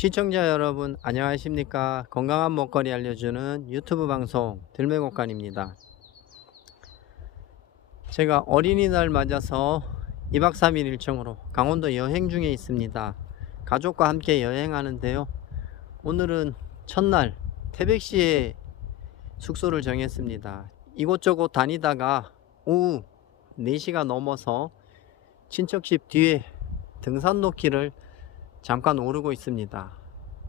시청자 여러분 안녕하십니까. 건강한 먹거리 알려주는 유튜브 방송 들매곡간입니다. 제가 어린이날 맞아서 2박 3일 일정으로 강원도 여행 중에 있습니다. 가족과 함께 여행하는데요, 오늘은 첫날 태백시에 숙소를 정했습니다. 이곳저곳 다니다가 오후 4시가 넘어서 친척집 뒤에 등산로길을 잠깐 오르고 있습니다.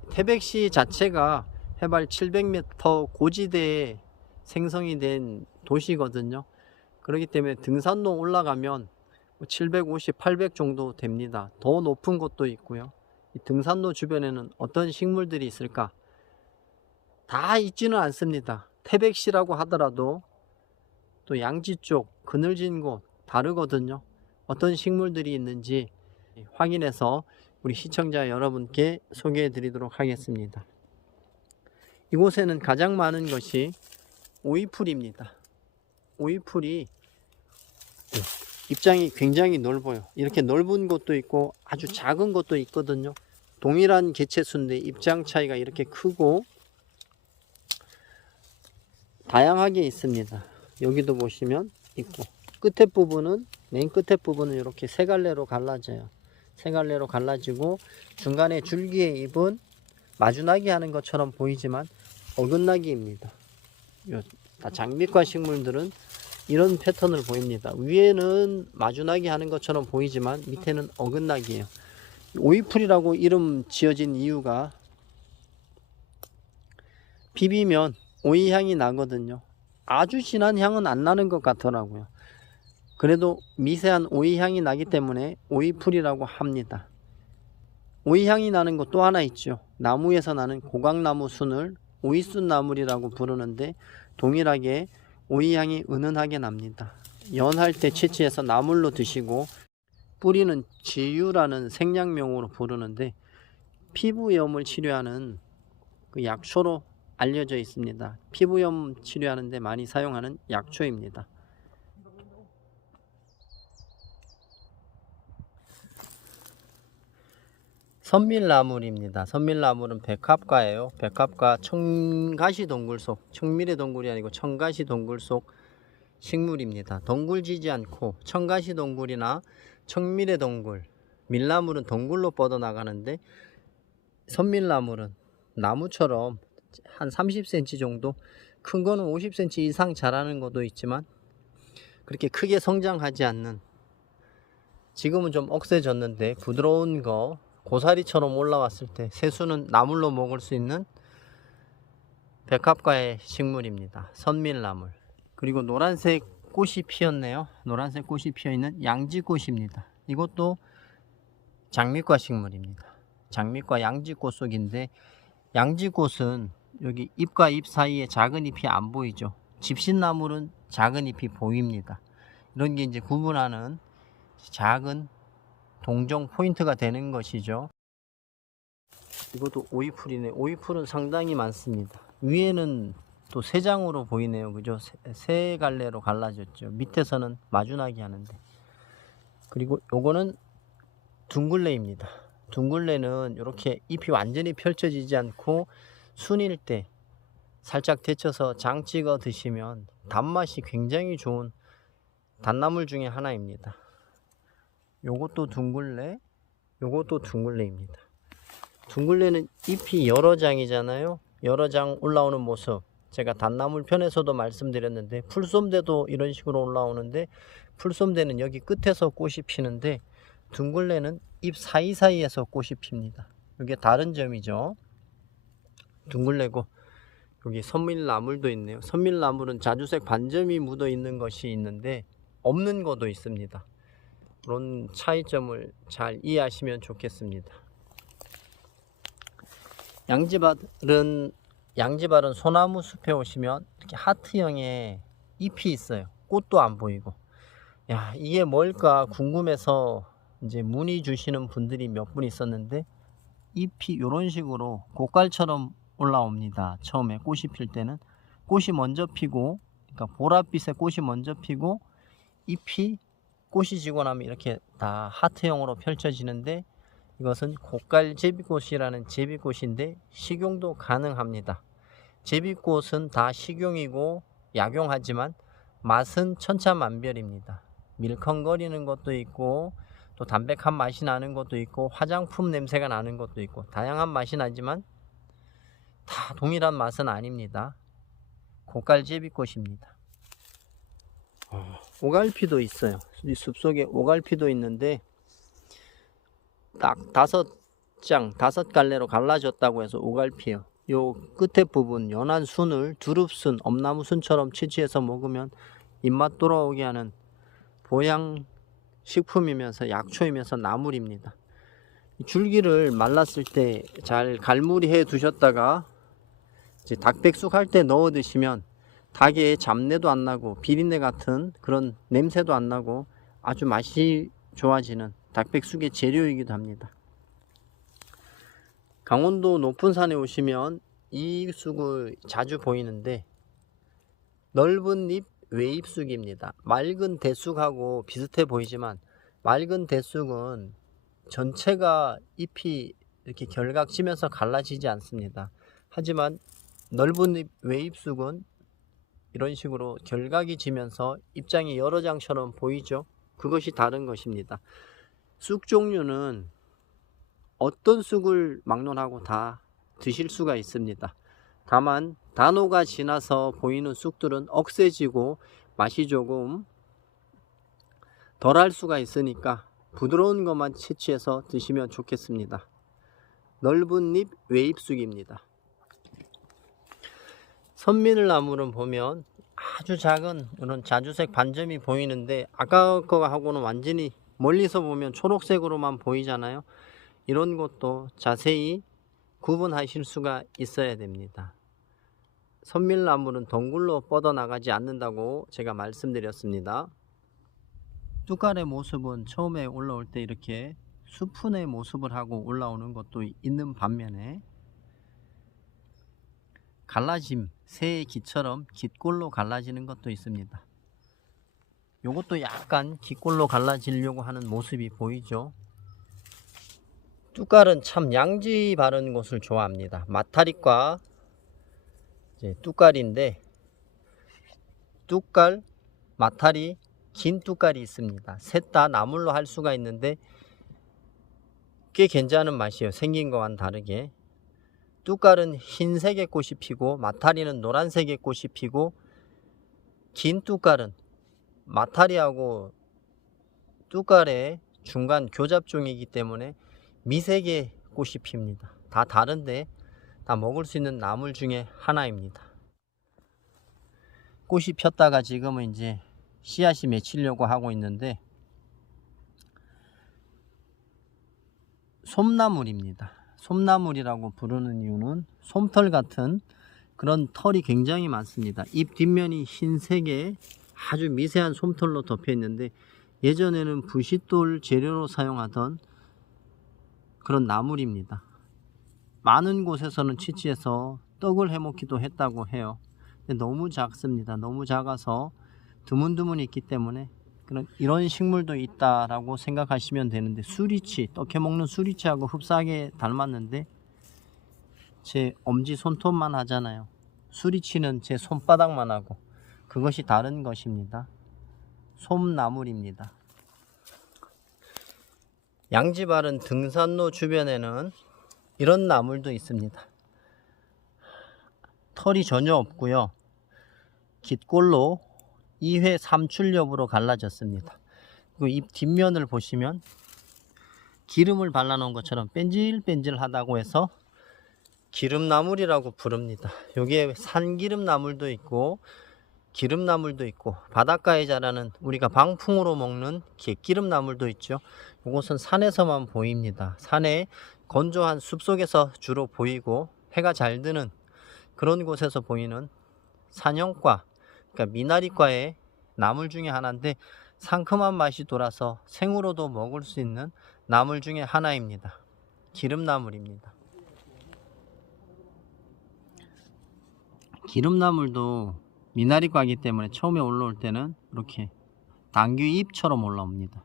태백시 자체가 해발 700m 고지대에 생성이 된 도시거든요. 그렇기 때문에 등산로 올라가면 750, 800 정도 됩니다. 더 높은 곳도 있고요. 이 등산로 주변에는 어떤 식물들이 있을까? 다 있지는 않습니다. 태백시라고 하더라도 또 양지 쪽 그늘진 곳 다르거든요. 어떤 식물들이 있는지 확인해서 우리 시청자 여러분께 소개해 드리도록 하겠습니다. 이곳에는 가장 많은 것이 오이풀입니다. 오이풀이 입장이 굉장히 넓어요. 이렇게 넓은 곳도 있고 아주 작은 곳도 있거든요. 동일한 개체수인데 입장 차이가 이렇게 크고 다양하게 있습니다. 여기도 보시면 있고, 끝에 부분은, 맨 끝에 부분은 이렇게 세 갈래로 갈라져요. 세 갈래로 갈라지고 중간에 줄기의 잎은 마주나기 하는 것처럼 보이지만 어긋나기입니다. 다 장미과 식물들은 이런 패턴을 보입니다. 위에는 마주나기 하는 것처럼 보이지만 밑에는 어긋나기예요. 오이풀이라고 이름 지어진 이유가 비비면 오이 향이 나거든요. 아주 진한 향은 안 나는 것 같더라고요. 그래도 미세한 오이 향이 나기 때문에 오이풀이라고 합니다. 오이 향이 나는 것 또 하나 있죠. 나무에서 나는 고각나무 순을 오이순 나물이라고 부르는데 동일하게 오이 향이 은은하게 납니다. 연할 때 채취해서 나물로 드시고, 뿌리는 지유라는 생약명으로 부르는데 피부염을 치료하는 그 약초로 알려져 있습니다. 피부염 치료하는 데 많이 사용하는 약초입니다. 선밀나물입니다. 선밀나물은 백합과예요. 백합과 청가시 동굴 속, 청밀의 동굴이 아니고 청가시 동굴 속 식물입니다. 덩굴지지 않고 청가시 동굴이나 청밀의 동굴, 밀나물은 동굴로 뻗어나가는데 선밀나물은 나무처럼 한 30cm 정도, 큰 거는 50cm 이상 자라는 것도 있지만 그렇게 크게 성장하지 않는, 지금은 좀 억세졌는데 부드러운 거, 고사리처럼 올라왔을 때 새수는 나물로 먹을 수 있는 백합과의 식물입니다. 선밀나물. 그리고 노란색 꽃이 피었네요. 노란색 꽃이 피어있는 양지꽃입니다. 이것도 장미과 식물입니다. 장미과 양지꽃 속인데, 양지꽃은 여기 잎과 잎 사이에 작은 잎이 안 보이죠. 집신나물은 작은 잎이 보입니다. 이런 게 이제 구분하는 작은 동종 포인트가 되는 것이죠. 이것도 오이풀이네. 오이풀은 상당히 많습니다. 위에는 또 세 장으로 보이네요. 그죠? 세 갈래로 갈라졌죠. 밑에서는 마주나기 하는데. 그리고 요거는 둥글레입니다. 둥글레는 이렇게 잎이 완전히 펼쳐지지 않고 순일 때 살짝 데쳐서 장 찍어 드시면 단맛이 굉장히 좋은 단나물 중에 하나입니다. 요것도 둥글레, 요것도 둥글레입니다. 둥글레는 잎이 여러 장이잖아요. 여러 장 올라오는 모습, 제가 단나물 편에서도 말씀드렸는데 풀솜대도 이런 식으로 올라오는데, 풀솜대는 여기 끝에서 꽃이 피는데 둥글레는 잎 사이사이에서 꽃이 핍니다. 이게 다른 점이죠. 둥글레고, 여기 선밀나물도 있네요. 선밀나물은 자주색 반점이 묻어 있는 것이 있는데 없는 것도 있습니다. 그런 차이점을 잘 이해하시면 좋겠습니다. 양지발은 소나무 숲에 오시면 이렇게 하트형의 잎이 있어요. 꽃도 안 보이고. 야, 이게 뭘까 궁금해서 이제 문의 주시는 분들이 몇 분 있었는데, 잎이 이런 식으로 꽃갈처럼 올라옵니다. 처음에 꽃이 필 때는 꽃이 먼저 피고, 그러니까 보랏빛의 꽃이 먼저 피고 잎이, 꽃이 지고 나면 이렇게 다 하트형으로 펼쳐지는데, 이것은 고깔 제비꽃이라는 제비꽃인데 식용도 가능합니다. 제비꽃은 다 식용이고 약용하지만 맛은 천차만별입니다. 밀컹거리는 것도 있고 또 담백한 맛이 나는 것도 있고 화장품 냄새가 나는 것도 있고 다양한 맛이 나지만 다 동일한 맛은 아닙니다. 고깔 제비꽃입니다. 오갈피도 있어요. 이 숲속에 오갈피도 있는데 딱 5갈래로 갈라졌다고 해서 오갈피예요. 요 끝에 부분 연한 순을 두릅순, 엄나무순처럼 채취해서 먹으면 입맛 돌아오게 하는 보양 식품이면서 약초이면서 나물입니다. 줄기를 말랐을 때 잘 갈무리해 두셨다가 이제 닭백숙 할 때 넣어 드시면 닭의 잡내도 안 나고 비린내 같은 그런 냄새도 안 나고 아주 맛이 좋아지는 닭백숙의 재료이기도 합니다. 강원도 높은 산에 오시면 이 쑥을 자주 보이는데 넓은 잎 외잎쑥입니다. 맑은 대쑥하고 비슷해 보이지만 맑은 대쑥은 전체가 잎이 이렇게 결각지면서 갈라지지 않습니다. 하지만 넓은 잎 외잎쑥은 이런 식으로 결각이 지면서 잎장이 여러 장처럼 보이죠. 그것이 다른 것입니다. 쑥 종류는 어떤 쑥을 막론하고 다 드실 수가 있습니다. 다만 단호가 지나서 보이는 쑥들은 억세지고 맛이 조금 덜할 수가 있으니까 부드러운 것만 채취해서 드시면 좋겠습니다. 넓은 잎 외잎쑥입니다. 선미늘나물은 보면 아주 작은 이런 자주색 반점이 보이는데 아까 거하고는 완전히 멀리서 보면 초록색으로만 보이잖아요. 이런 것도 자세히 구분하실 수가 있어야 됩니다. 선밀나물은 덩굴로 뻗어나가지 않는다고 제가 말씀드렸습니다. 뚝갈의 모습은 처음에 올라올 때 이렇게 수푼의 모습을 하고 올라오는 것도 있는 반면에 갈라짐, 새의 기처럼 깃골로 갈라지는 것도 있습니다. 요것도 약간 깃골로 갈라지려고 하는 모습이 보이죠. 뚝갈은 참 양지 바른 곳을 좋아합니다. 마타리과 뚝갈인데 뚝갈, 마타리, 긴 뚝갈이 있습니다. 셋 다 나물로 할 수가 있는데 꽤 괜찮은 맛이에요. 생긴 거와는 다르게. 뚝갈은 흰색의 꽃이 피고 마타리는 노란색의 꽃이 피고 긴 뚝갈은 마타리하고 뚝갈의 중간 교잡종이기 때문에 미색의 꽃이 핍니다. 다 다른데 다 먹을 수 있는 나물 중에 하나입니다. 꽃이 폈다가 지금은 이제 씨앗이 맺히려고 하고 있는데 솜나물입니다. 솜나물이라고 부르는 이유는 솜털 같은 그런 털이 굉장히 많습니다. 잎 뒷면이 흰색의 아주 미세한 솜털로 덮여 있는데 예전에는 부싯돌 재료로 사용하던 그런 나물입니다. 많은 곳에서는 채취해서 떡을 해먹기도 했다고 해요. 근데 너무 작습니다. 너무 작아서 드문드문 있기 때문에 이런 식물도 있다라고 생각하시면 되는데 수리치, 떡 해먹는 수리치하고 흡사하게 닮았는데 제 엄지 손톱만 하잖아요. 수리치는 제 손바닥만 하고 그것이 다른 것입니다. 솜나물입니다. 양지 바른 등산로 주변에는 이런 나물도 있습니다. 털이 전혀 없고요. 깃골로 2회 3출엽으로 갈라졌습니다. 그리고 잎 뒷면을 보시면 기름을 발라놓은 것처럼 뺀질뺀질하다고 해서 기름나물이라고 부릅니다. 여기에 산기름나물도 있고 기름나물도 있고 바닷가에 자라는 우리가 방풍으로 먹는 갯기름나물도 있죠. 이것은 산에서만 보입니다. 산에 건조한 숲속에서 주로 보이고 해가 잘 드는 그런 곳에서 보이는 산형과 그러니까 미나리과의 나물 중에 하나인데 상큼한 맛이 돌아서 생으로도 먹을 수 있는 나물 중에 하나입니다. 기름나물입니다. 기름나물도 미나리과이기 때문에 처음에 올라올 때는 이렇게 당귀잎처럼 올라옵니다.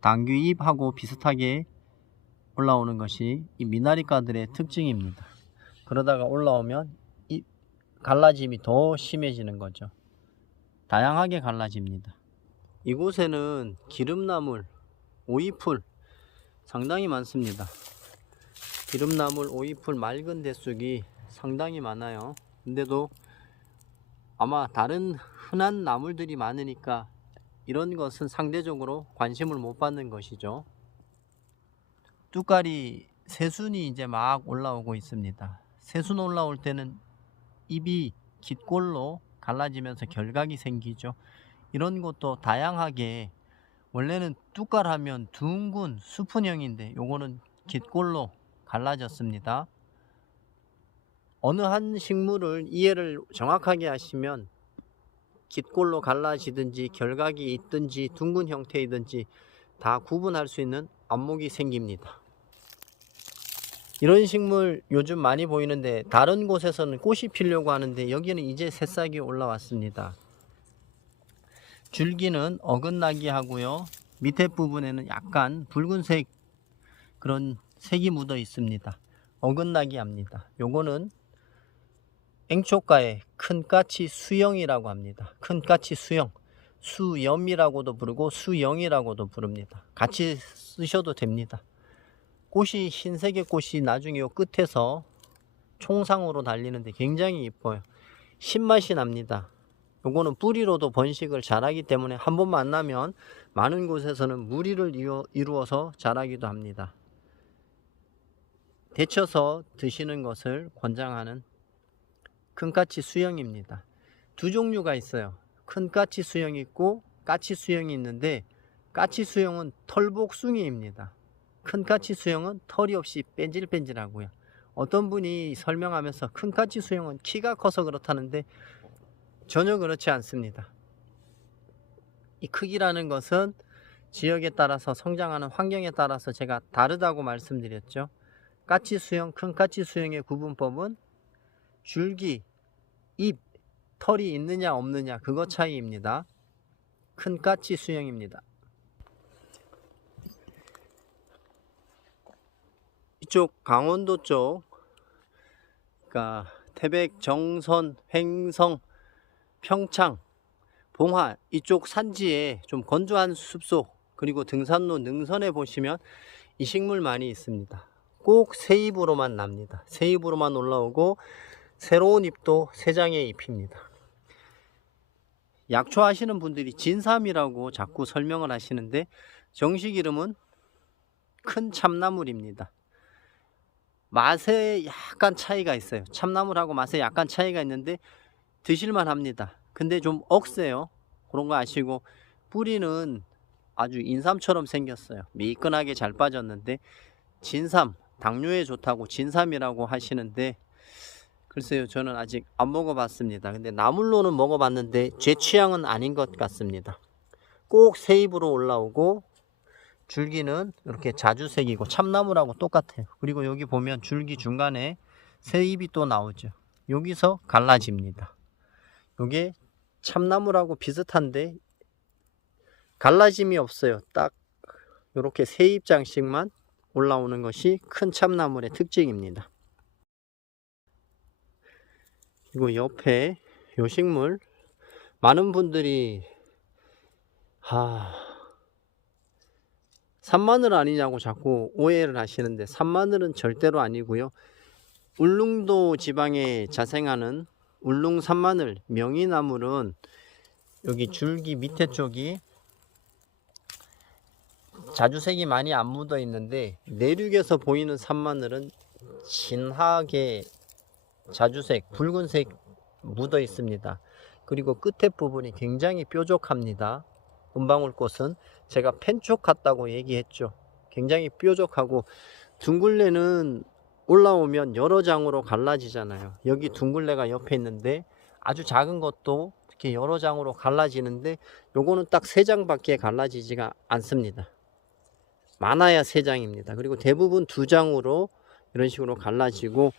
당귀잎하고 비슷하게 올라오는 것이 이 미나리과들의 특징입니다. 그러다가 올라오면 이 갈라짐이 더 심해지는 거죠. 다양하게 갈라집니다. 이곳에는 기름나물, 오이풀 상당히 많습니다. 기름나물, 오이풀, 맑은 대쑥이 상당히 많아요. 근데도 아마 다른 흔한 나물들이 많으니까 이런 것은 상대적으로 관심을 못 받는 것이죠. 뚜까리 새순이 이제 막 올라오고 있습니다. 새순 올라올 때는 잎이 깃골로 갈라지면서 결각이 생기죠. 이런 것도 다양하게, 원래는 뚜까하면 둥근 수푼형인데 요거는 깃골로 갈라졌습니다. 어느 한 식물을 이해를 정확하게 하시면 깃골로 갈라지든지 결각이 있든지 둥근 형태이든지 다 구분할 수 있는 안목이 생깁니다. 이런 식물 요즘 많이 보이는데 다른 곳에서는 꽃이 피려고 하는데 여기는 이제 새싹이 올라왔습니다. 줄기는 어긋나게 하고요. 밑에 부분에는 약간 붉은색 그런 색이 묻어 있습니다. 어긋나게 합니다. 요거는 앵초가의 큰까치 수영이라고 합니다. 큰까치 수영, 수염이라고도 부르고 수영이라고도 부릅니다. 같이 쓰셔도 됩니다. 꽃이 흰색의 꽃이 나중에 요 끝에서 총상으로 달리는데 굉장히 이뻐요. 신맛이 납니다. 요거는 뿌리로도 번식을 잘하기 때문에 한 번 만나면 많은 곳에서는 무리를 이루어서 자라기도 합니다. 데쳐서 드시는 것을 권장하는 큰까치 수영입니다. 두 종류가 있어요. 큰까치 수영이 있고 까치 수영이 있는데 까치 수영은 털복숭이입니다. 큰까치 수영은 털이 없이 뺀질뺀질하고요. 어떤 분이 설명하면서 큰까치 수영은 키가 커서 그렇다는데 전혀 그렇지 않습니다. 이 크기라는 것은 지역에 따라서 성장하는 환경에 따라서 제가 다르다고 말씀드렸죠. 까치 수영, 큰까치 수영의 구분법은 줄기, 잎, 털이 있느냐 없느냐 그거 차이입니다. 큰까치 수영입니다. 이쪽 강원도 쪽, 그러니까 태백, 정선, 횡성, 평창, 봉화 이쪽 산지에 좀 건조한 숲속 그리고 등산로 능선에 보시면 이 식물 많이 있습니다. 꼭 새 잎으로만 납니다. 새 잎으로만 올라오고 새로운 잎도 새 장의 잎입니다. 약초 하시는 분들이 진삼이라고 자꾸 설명을 하시는데 정식 이름은 큰 참나물입니다. 맛에 약간 차이가 있어요. 참나물하고 맛에 약간 차이가 있는데 드실만 합니다. 근데 좀 억세요. 그런 거 아시고 뿌리는 아주 인삼처럼 생겼어요. 미끈하게 잘 빠졌는데 진삼, 당뇨에 좋다고 진삼이라고 하시는데 글쎄요, 저는 아직 안 먹어봤습니다. 근데 나물로는 먹어봤는데 제 취향은 아닌 것 같습니다. 꼭 새 잎으로 올라오고 줄기는 이렇게 자주색이고 참나물하고 똑같아요. 그리고 여기 보면 줄기 중간에 새 잎이 또 나오죠. 여기서 갈라집니다. 이게 참나물하고 비슷한데 갈라짐이 없어요. 딱 이렇게 새 잎장씩만 올라오는 것이 큰 참나물의 특징입니다. 그리고 옆에 요 식물 많은 분들이 산마늘 아니냐고 자꾸 오해를 하시는데 산마늘은 절대로 아니고요. 울릉도 지방에 자생하는 울릉 산마늘, 명이나물은 여기 줄기 밑에 쪽이 자주색이 많이 안 묻어 있는데 내륙에서 보이는 산마늘은 진하게 자주색, 붉은색 묻어 있습니다. 그리고 끝에 부분이 굉장히 뾰족합니다. 은방울꽃은 제가 펜촉 같다고 얘기했죠. 굉장히 뾰족하고 둥글레는 올라오면 여러 장으로 갈라지잖아요. 여기 둥글레가 옆에 있는데 아주 작은 것도 이렇게 여러 장으로 갈라지는데 요거는 딱 3장밖에 갈라지지가 않습니다. 많아야 3장입니다. 그리고 대부분 2장으로 이런 식으로 갈라지고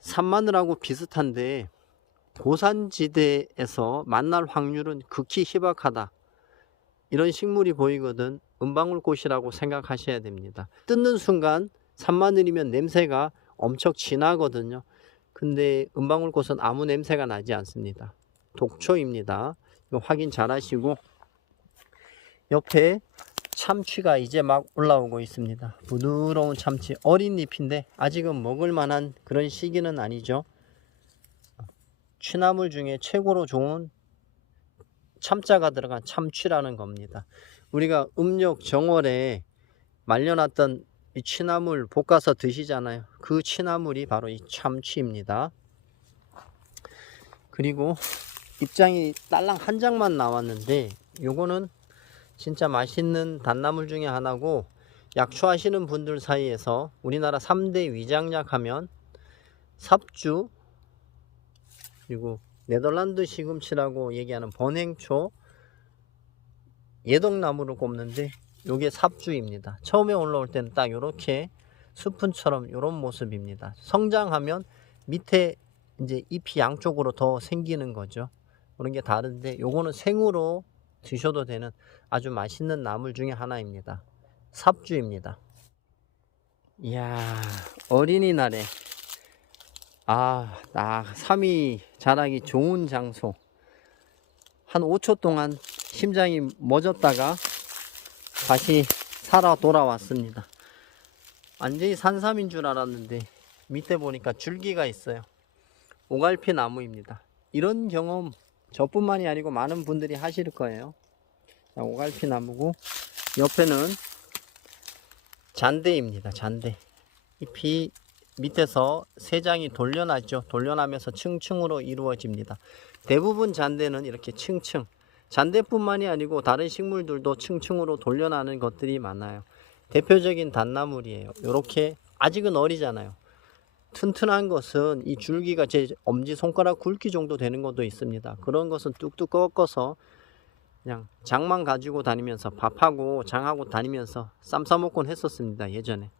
산마늘하고 비슷한데 고산지대에서 만날 확률은 극히 희박하다. 이런 식물이 보이거든 은방울꽃이라고 생각하셔야 됩니다. 뜯는 순간 산마늘이면 냄새가 엄청 진하거든요. 근데 은방울꽃은 아무 냄새가 나지 않습니다. 독초입니다. 이거 확인 잘 하시고, 옆에 참치가 이제 막 올라오고 있습니다. 부드러운 참치, 어린 잎인데 아직은 먹을 만한 그런 시기는 아니죠. 취나물 중에 최고로 좋은 참자가 들어간 참치라는 겁니다. 우리가 음력 정월에 말려놨던 이 취나물 볶아서 드시잖아요. 그 취나물이 바로 이 참치입니다. 그리고 잎장이 딸랑 한 장만 나왔는데, 요거는 진짜 맛있는 단나물 중에 하나고, 약초하시는 분들 사이에서 우리나라 3대 위장약 하면 삽주, 그리고 네덜란드 시금치라고 얘기하는 번행초, 예덕나무를 꼽는데 요게 삽주입니다. 처음에 올라올 때는 딱 요렇게 수푼처럼 요런 모습입니다. 성장하면 밑에 이제 잎이 양쪽으로 더 생기는 거죠. 그런 게 다른데, 요거는 생으로 드셔도 되는 아주 맛있는 나물 중에 하나입니다. 삽주입니다. 이야, 어린이날에 삼이 자라기 좋은 장소. 한 5초 동안 심장이 멎었다가 다시 살아 돌아왔습니다. 완전히 산삼인 줄 알았는데 밑에 보니까 줄기가 있어요. 오갈피 나무입니다. 이런 경험 저뿐만이 아니고 많은 분들이 하실 거예요. 오갈피 나무고, 옆에는 잔대입니다. 잔대. 잎이 밑에서 세 장이 돌려나죠. 돌려나면서 층층으로 이루어집니다. 대부분 잔대는 이렇게 층층, 잔대뿐만이 아니고 다른 식물들도 층층으로 돌려나는 것들이 많아요. 대표적인 단나물이에요. 이렇게 아직은 어리잖아요. 튼튼한 것은 이 줄기가 제 엄지손가락 굵기 정도 되는 것도 있습니다. 그런 것은 뚝뚝 꺾어서 그냥 장만 가지고 다니면서 밥하고 장하고 다니면서 쌈 싸먹곤 했었습니다, 예전에.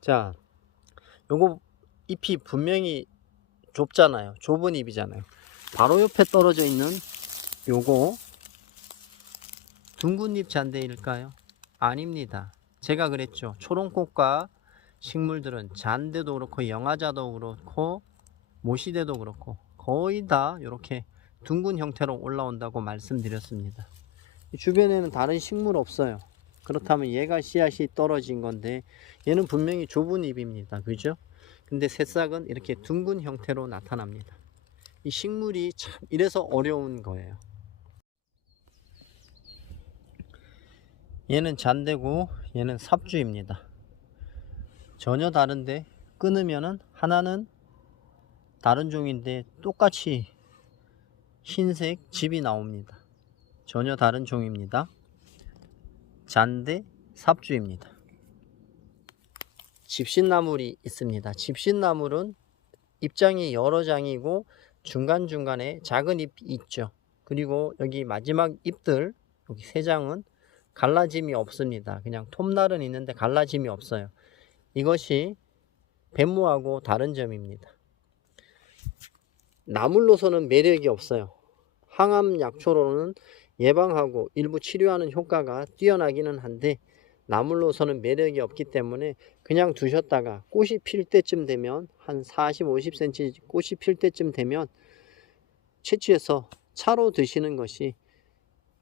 자, 요거 잎이 분명히 좁잖아요. 좁은 잎이잖아요. 바로 옆에 떨어져 있는 요거 둥근잎 잔대일까요? 아닙니다. 제가 그랬죠. 초롱꽃과 식물들은 잔대도 그렇고 영화자도 그렇고 모시대도 그렇고 거의 다 이렇게 둥근 형태로 올라온다고 말씀드렸습니다. 주변에는 다른 식물 없어요. 그렇다면 얘가 씨앗이 떨어진 건데, 얘는 분명히 좁은 잎입니다. 그죠? 근데 새싹은 이렇게 둥근 형태로 나타납니다. 이 식물이 참 이래서 어려운 거예요. 얘는 잔대고 얘는 삽주입니다. 전혀 다른데, 끊으면은 하나는 다른 종인데 똑같이 흰색 즙이 나옵니다. 전혀 다른 종입니다. 잔대, 삽주입니다. 집신나물이 있습니다. 집신나물은 잎장이 여러 장이고 중간중간에 작은 잎이 있죠. 그리고 여기 마지막 잎들, 여기 세 장은 갈라짐이 없습니다. 그냥 톱날은 있는데 갈라짐이 없어요. 이것이 뱀무하고 다른 점입니다. 나물로서는 매력이 없어요. 항암 약초로는 예방하고 일부 치료하는 효과가 뛰어나기는 한데, 나물로서는 매력이 없기 때문에 그냥 두셨다가 꽃이 필 때쯤 되면, 한 40, 50cm 꽃이 필 때쯤 되면 채취해서 차로 드시는 것이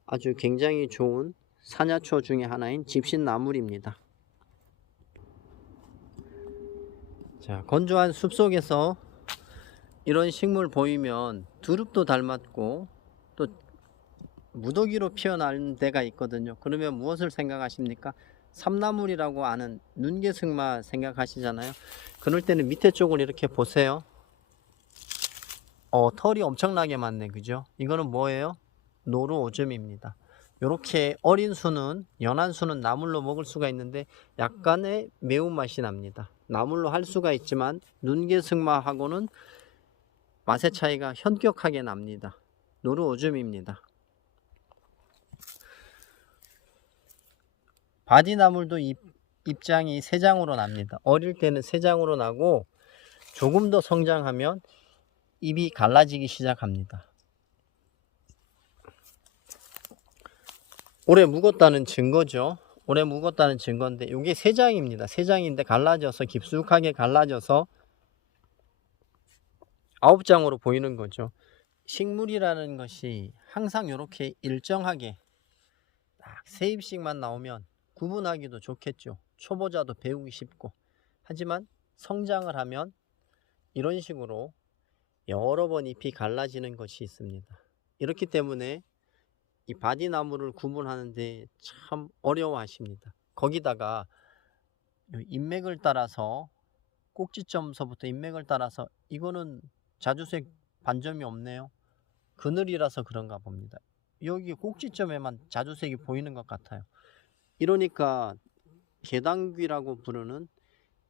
아주 굉장히 좋은 산야초 중에 하나인 집신나물입니다. 자, 건조한 숲속에서 이런 식물 보이면 두릅도 닮았고 또 무더기로 피어나는 데가 있거든요. 그러면 무엇을 생각하십니까? 삼나물이라고 아는 눈개승마 생각하시잖아요. 그럴 때는 밑에 쪽을 이렇게 보세요. 털이 엄청나게 많네, 그죠? 이거는 뭐예요? 노루 오줌입니다. 이렇게 어린 수는, 연한 수는 나물로 먹을 수가 있는데 약간의 매운맛이 납니다. 나물로 할 수가 있지만 눈개승마하고는 맛의 차이가 현격하게 납니다. 노루 오줌입니다. 바디나물도 잎장이 3장으로 납니다. 어릴 때는 3장으로 나고 조금 더 성장하면 잎이 갈라지기 시작합니다. 오래 묵었다는 증거죠. 오래 묵었다는 증거인데, 이게 세 장입니다. 세 장인데 갈라져서 깊숙하게 갈라져서 9장으로 보이는 거죠. 식물이라는 것이 항상 이렇게 일정하게 딱 세 잎씩만 나오면 구분하기도 좋겠죠. 초보자도 배우기 쉽고. 하지만 성장을 하면 이런 식으로 여러 번 잎이 갈라지는 것이 있습니다. 이렇기 때문에 이 바디나무를 구분하는데 참 어려워하십니다. 거기다가 잎맥을 따라서, 꼭지점서부터 잎맥을 따라서 이거는 자주색 반점이 없네요. 그늘이라서 그런가 봅니다. 여기 꼭지점에만 자주색이 보이는 것 같아요. 이러니까 개당귀라고 부르는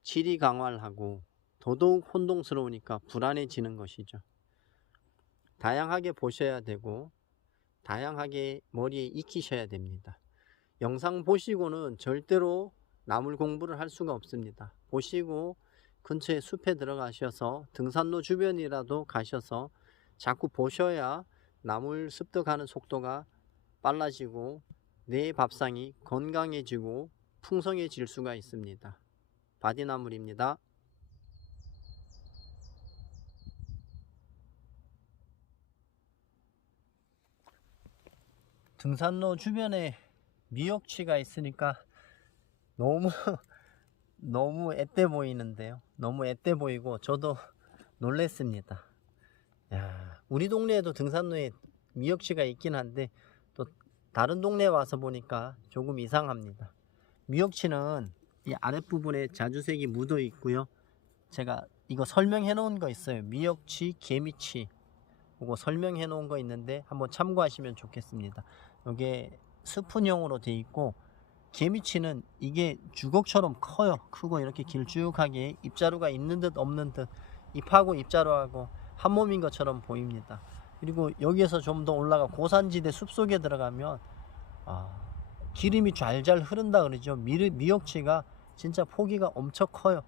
질이 강화를 하고 더더욱 혼동스러우니까 불안해지는 것이죠. 다양하게 보셔야 되고 다양하게 머리에 익히셔야 됩니다. 영상 보시고는 절대로 나물 공부를 할 수가 없습니다. 보시고 근처에 숲에 들어가셔서 등산로 주변이라도 가셔서 자꾸 보셔야 나물 습득하는 속도가 빨라지고 내 밥상이 건강해지고 풍성해질 수가 있습니다. 바디나물입니다. 등산로 주변에 미역치가 있으니까 너무 앳돼 보이는데요. 너무 앳돼 보이고 저도 놀랬습니다. 야, 우리 동네에도 등산로에 미역치가 있긴 한데 또 다른 동네에 와서 보니까 조금 이상합니다. 미역치는 이 아랫부분에 자주색이 묻어 있고요. 제가 이거 설명해 놓은 거 있어요. 미역치, 개미치, 그거 설명해 놓은 거 있는데 한번 참고하시면 좋겠습니다. 이게 스푼형으로 돼 있고, 개미치는 이게 주걱처럼 커요. 크고 이렇게 길쭉하게 잎자루가 있는 듯 없는 듯, 잎하고 잎자루하고 한 몸인 것처럼 보입니다. 그리고 여기에서 좀 더 올라가 고산지대 숲속에 들어가면 기름이 잘잘 흐른다 그러죠. 미역치가 진짜 포기가 엄청 커요.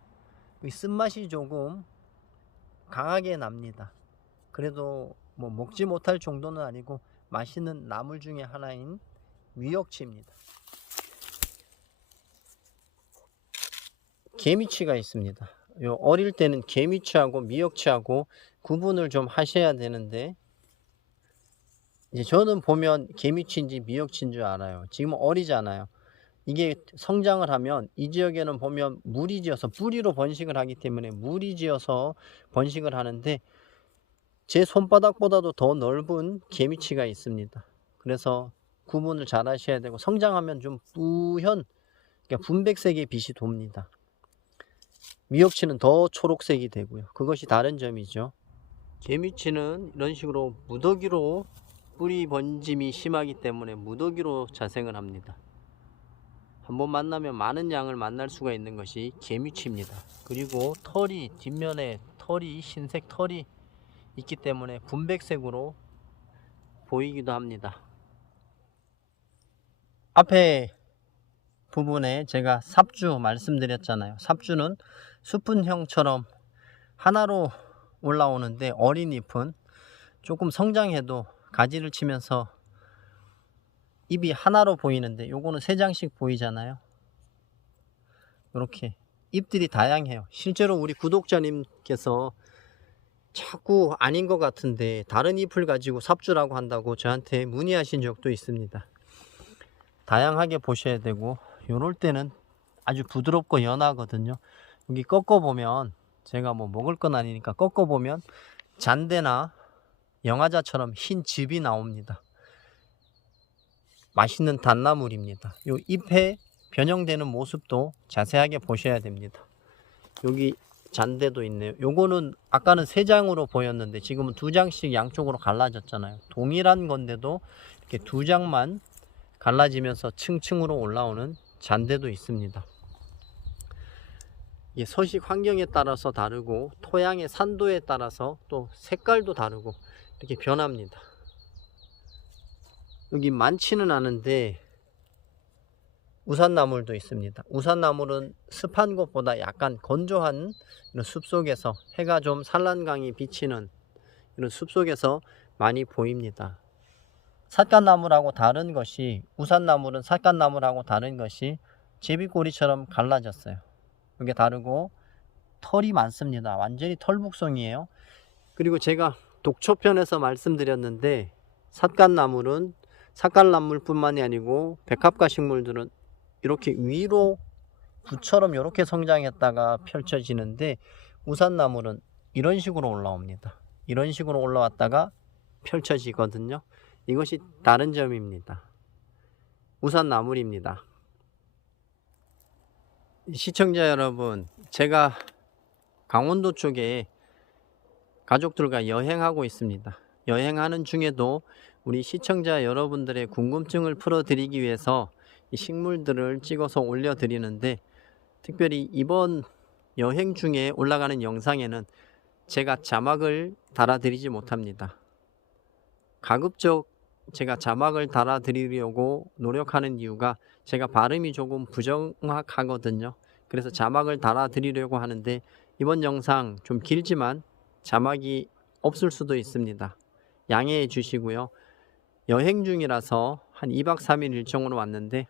쓴맛이 조금 강하게 납니다. 그래도 뭐 먹지 못할 정도는 아니고 맛있는 나물 중에 하나인 미역치입니다. 개미치가 있습니다. 어릴 때는 개미치하고 미역치하고 구분을 좀 하셔야 되는데, 이제 저는 보면 개미치인지 미역치인 줄 알아요. 지금 어리잖아요. 이게 성장을 하면 이 지역에는 보면 물이 지어서 뿌리로 번식을 하기 때문에 물이 지어서 번식을 하는데, 제 손바닥보다도 더 넓은 개미치가 있습니다. 그래서 구분을 잘 하셔야 되고, 성장하면 좀 뿌연, 그러니까 분백색의 빛이 돕니다. 미역치는 더 초록색이 되고요. 그것이 다른 점이죠. 개미치는 이런 식으로 무더기로 뿌리 번짐이 심하기 때문에 무더기로 자생을 합니다. 한번 만나면 많은 양을 만날 수가 있는 것이 개미치입니다. 그리고 털이, 뒷면에 털이, 흰색 털이 있기 때문에 분백색으로 보이기도 합니다. 앞에 부분에 제가 삽주 말씀드렸잖아요. 삽주는 수분형처럼 하나로 올라오는데, 어린 잎은 조금 성장해도 가지를 치면서 잎이 하나로 보이는데, 요거는 세 장씩 보이잖아요. 이렇게 잎들이 다양해요. 실제로 우리 구독자님께서 자꾸 아닌 것 같은데 다른 잎을 가지고 삽주라고 한다고 저한테 문의하신 적도 있습니다. 다양하게 보셔야 되고, 요럴 때는 아주 부드럽고 연하거든요. 여기 꺾어보면, 제가 뭐 먹을 건 아니니까 꺾어보면 잔대나 영화자처럼 흰 즙이 나옵니다. 맛있는 단나물입니다. 요 잎에 변형되는 모습도 자세하게 보셔야 됩니다. 여기 잔대도 있네요. 요거는 아까는 3장으로 보였는데 지금은 2장씩 양쪽으로 갈라졌잖아요. 동일한 건데도 이렇게 2장만 갈라지면서 층층으로 올라오는 잔대도 있습니다. 이 서식 환경에 따라서 다르고 토양의 산도에 따라서 또 색깔도 다르고 이렇게 변합니다. 여기 많지는 않은데 우산나물도 있습니다. 우산나물은 습한 곳보다 약간 건조한 이런 숲속에서, 해가 좀 산란강이 비치는 이런 숲속에서 많이 보입니다. 삿갓나물하고 다른 것이, 우산나물은 삿갓나물하고 다른 것이 제비꼬리처럼 갈라졌어요. 이게 다르고 털이 많습니다. 완전히 털북송이에요. 그리고 제가 독초편에서 말씀드렸는데 삿갓나물뿐만이 아니고 백합과 식물들은 이렇게 위로 부처럼 이렇게 성장했다가 펼쳐지는데 우산나물은 이런 식으로 올라옵니다. 이런 식으로 올라왔다가 펼쳐지거든요. 이것이 다른 점입니다. 우산나물입니다. 시청자 여러분, 제가 강원도 쪽에 가족들과 여행하고 있습니다. 여행하는 중에도 우리 시청자 여러분들의 궁금증을 풀어드리기 위해서 이 식물들을 찍어서 올려드리는데, 특별히 이번 여행 중에 올라가는 영상에는 제가 자막을 달아드리지 못합니다. 가급적 제가 자막을 달아드리려고 노력하는 이유가 제가 발음이 조금 부정확하거든요. 그래서 자막을 달아드리려고 하는데 이번 영상 좀 길지만 자막이 없을 수도 있습니다. 양해해 주시고요. 여행 중이라서 한 2박 3일 일정으로 왔는데,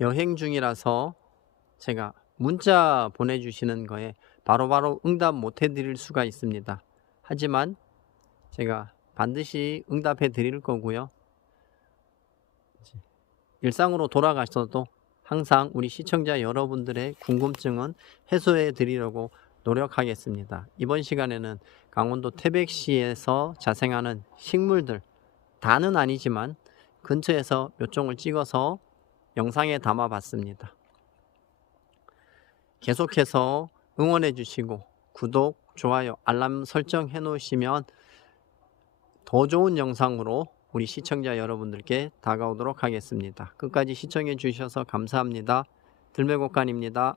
여행 중이라서 제가 문자 보내주시는 거에 바로바로 응답 못 해드릴 수가 있습니다. 하지만 제가 반드시 응답해 드릴 거고요. 일상으로 돌아가셔도 항상 우리 시청자 여러분들의 궁금증은 해소해 드리려고 노력하겠습니다. 이번 시간에는 강원도 태백시에서 자생하는 식물들, 다는 아니지만 근처에서 몇 종을 찍어서 영상에 담아 봤습니다. 계속해서 응원해 주시고 구독, 좋아요, 알람 설정 해 놓으시면 더 좋은 영상으로 우리 시청자 여러분들께 다가오도록 하겠습니다. 끝까지 시청해 주셔서 감사합니다. 들매곡간입니다.